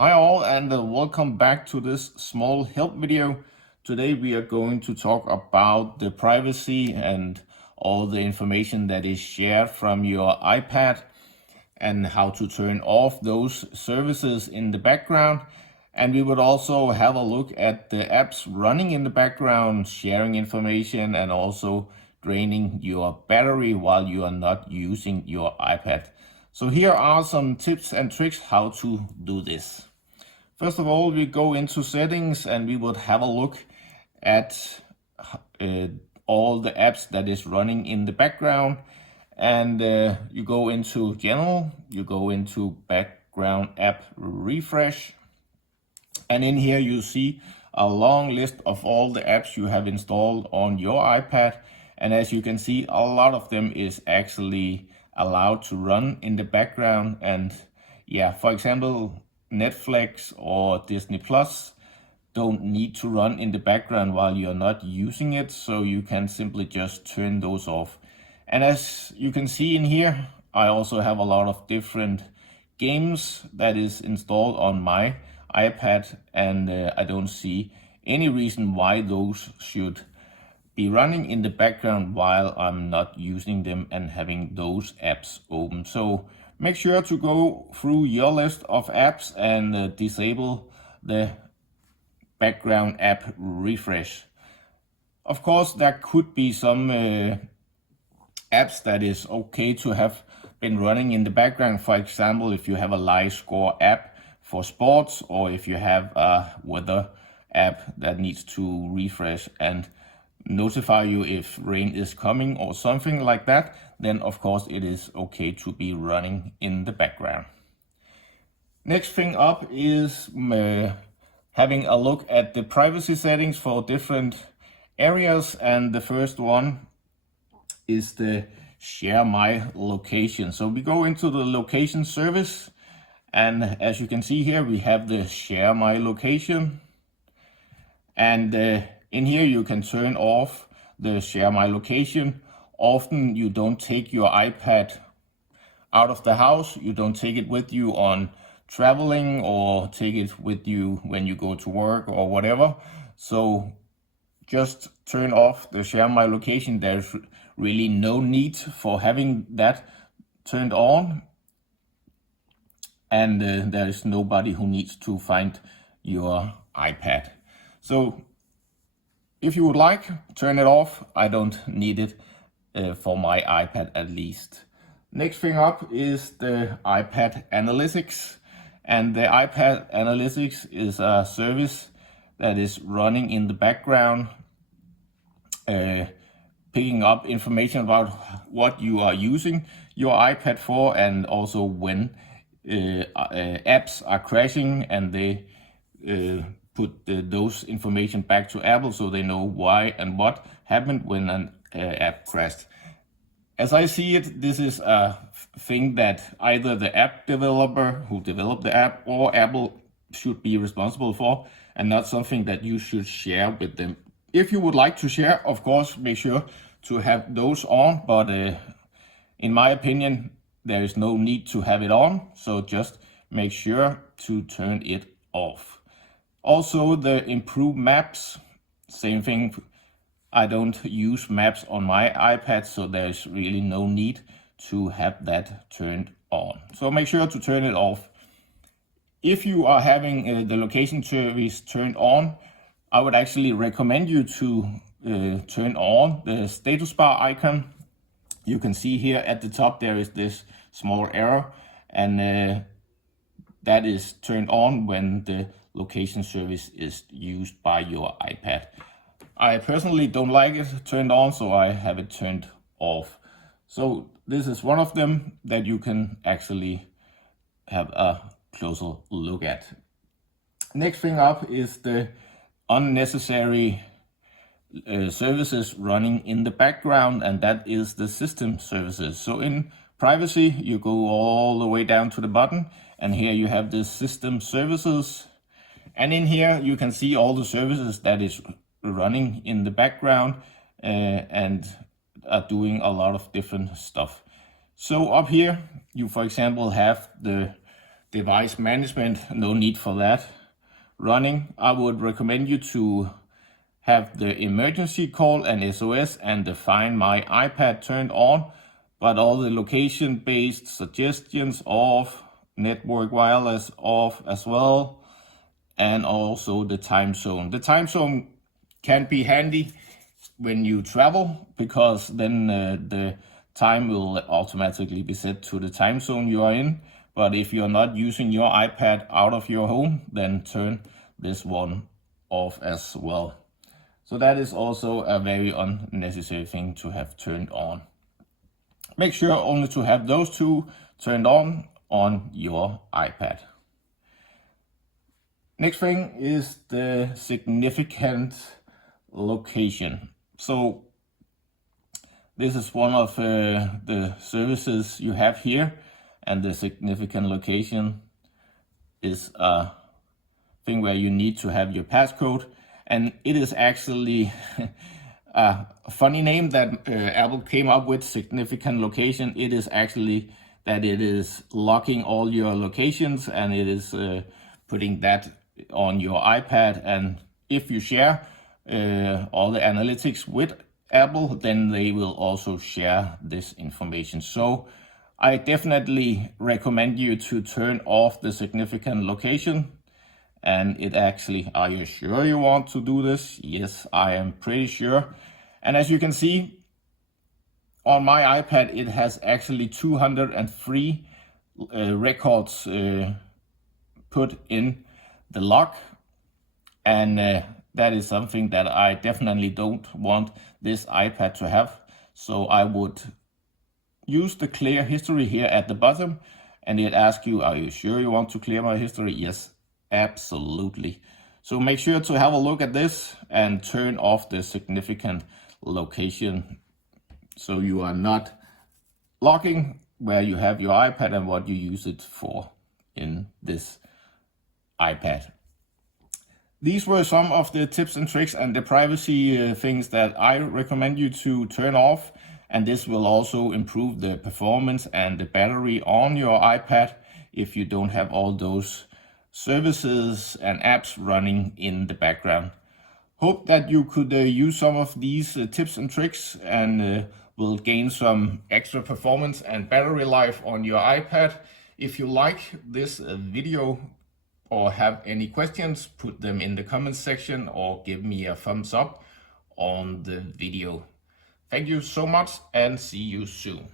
Hi all, and welcome back to this small help video. Today we are going to talk about the privacy and all the information that is shared from your iPad and how to turn off those services in the background. And we would also have a look at the apps running in the background, sharing information, and also draining your battery while you are not using your iPad. So here are some tips and tricks how to do this. First of all, we go into settings and we would have a look at all the apps that is running in the background. And you go into general, you go into background app refresh. And in here you see a long list of all the apps you have installed on your iPad. And as you can see, a lot of them is actually allowed to run in the background. And yeah, for example, Netflix or Disney Plus don't need to run in the background while you're not using it, so you can simply just turn those off. And as you can see in here, I also have a lot of different games that is installed on my iPad, and I don't see any reason why those should be running in the background while I'm not using them and having those apps open. So make sure to go through your list of apps and disable the background app refresh. Of course, there could be some apps that is okay to have been running in the background. For example, if you have a live score app for sports, or if you have a weather app that needs to refresh and notify you if rain is coming or something like that, then of course it is okay to be running in the background. Next thing up is having a look at the privacy settings for different areas, and the first one is the share my location. So we go into the location service, and as you can see here, we have the share my location, and in here you can turn off the share my location. Often you don't take your iPad out of the house, you don't take it with you on traveling or take it with you when you go to work or whatever. So just turn off the share my location. There's really no need for having that turned on, and there is nobody who needs to find your iPad. So if you would like, turn it off. I don't need it for my iPad at least. Next thing up is the iPad Analytics. And the iPad Analytics is a service that is running in the background, picking up information about what you are using your iPad for, and also when apps are crashing, and they put those information back to Apple so they know why and what happened when an app crashed. As I see it, this is a thing that either the app developer who developed the app or Apple should be responsible for, and not something that you should share with them. If you would like to share, of course, make sure to have those on, but in my opinion, there is no need to have it on, so just make sure to turn it off. Also, the improved maps, same thing. I don't use maps on my iPad, so there's really no need to have that turned on. So make sure to turn it off. If you are having the location service turned on, I would actually recommend you to turn on the status bar icon. You can see here at the top there is this small arrow, and that is turned on when the location service is used by your iPad. I personally don't like it turned on, so I have it turned off. So this is one of them that you can actually have a closer look at. Next thing up is the unnecessary services running in the background, and that is the system services. So in privacy, you go all the way down to the bottom, and here you have the system services. And in here you can see all the services that is running in the background and are doing a lot of different stuff. So up here you, for example, have the device management, no need for that running. I would recommend you to have the emergency call and SOS and the Find My iPad turned on, but all the location-based suggestions off, network wireless off as well, and also the time zone. The time zone can be handy when you travel, because then the time will automatically be set to the time zone you are in. But if you're not using your iPad out of your home, then turn this one off as well. So that is also a very unnecessary thing to have turned on. Make sure only to have those two turned on your iPad. Next thing is the significant location. So this is one of the services you have here, and the significant location is a thing where you need to have your passcode. And it is actually a funny name that Apple came up with, significant location. It is actually that it is locking all your locations, and it is putting that on your iPad. And if you share all the analytics with Apple, then they will also share this information. So I definitely recommend you to turn off the significant location. And it actually, are you sure you want to do this? Yes, I am pretty sure. And as you can see on my iPad, it has actually 203 records put in the lock. And that is something that I definitely don't want this iPad to have. So I would use the clear history here at the bottom, and it asks you, are you sure you want to clear my history? Yes, absolutely. So make sure to have a look at this and turn off the significant location, so you are not locking where you have your iPad and what you use it for in this iPad. These were some of the tips and tricks and the privacy things that I recommend you to turn off. And this will also improve the performance and the battery on your iPad if you don't have all those services and apps running in the background. Hope that you could use some of these tips and tricks and will gain some extra performance and battery life on your iPad. If you like this video or have any questions, put them in the comments section or give me a thumbs up on the video. Thank you so much and see you soon.